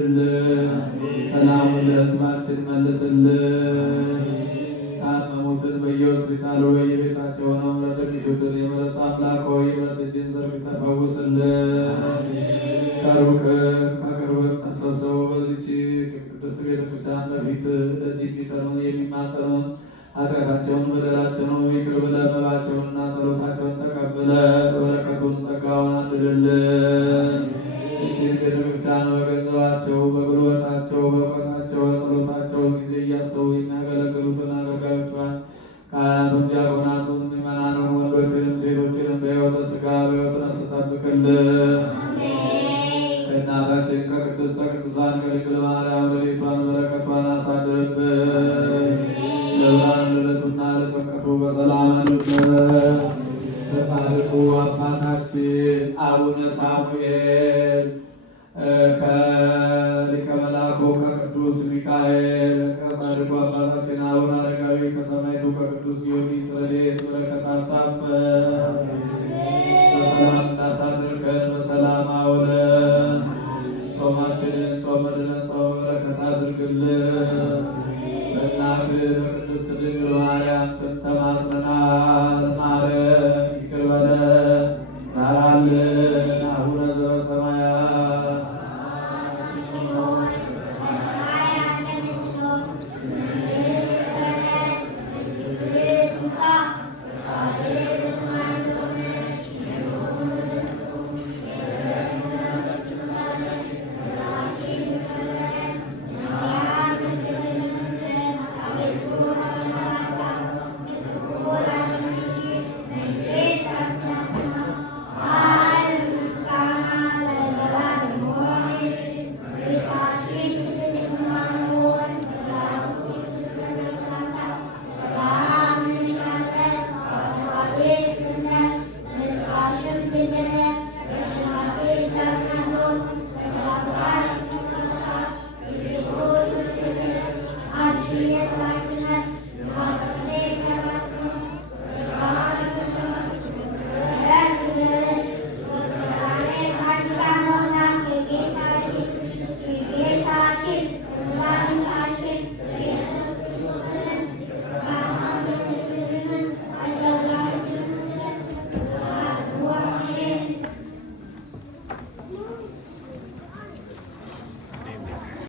ፍረድልን። ሰላሙን ለሕዝባችን መልስልን። ታመሙትን በየሆስፒታሉ በየቤታቸው ሆነው ለተኙትን የምሕረት አምላክ ሆይ የምሕረት እጅን ዘርግተህ ፈውስልን። ከሩቅ ከቅርብ ተሰብስበው በዚች ቅድስት ቤተክርስቲያን በፊት ለዚህ የሚሰሩን የሚማጸኑን ኃጢአታቸውን በደላቸውን ይቅር ብለህ መባቸውንና ጸሎታቸውን ተቀብለህ በረከቱን ጸጋውን አድልልን። ይህችን ቤተክርስቲያን በገንዘባቸው በጉልበታቸው በእውቀታቸው በጸሎታቸው ጊዜ እያሰቡ የሚያገለግሉትን አገልጋዮቿን ካህናቱን፣ ዲያቆናቱን፣ ምእመናኑን ወንዶችንም ሴቶችንም በሕይወተ ሥጋ በሕይወተ ነፍስ ጠብቅልን። ከእናታችን ከቅድስተ ቅዱሳን ከድንግል ማርያም ረድኤቷን በረከቷን አሳድርብን። ለብርሃነ ልደቱና ለጥምቀቱ በሰላም አድርሰን። በጻድቁ አባታችን አቡነ ሳሙኤል ከሊቀ መላኩ ከቅዱስ ሚካኤል ከጻድቁ አባታችን አቡነ አረጋዊ ከሰማዕቱ ከቅዱስ ጊዮርጊስ ረድኤት በረከት አሳትፈን በሰላም እንዳሳድርከን በሰላም አውለን። ጾማችንን ጾመ ድነት ጾመ በረከት አድርግልን። በእናትህ በቅድስት ድንግል ማርያም ስም ተማጽነናል። ማረን፣ ይቅር በለን፣ ራራልን። አቡነ ዘበሰማያት Amen.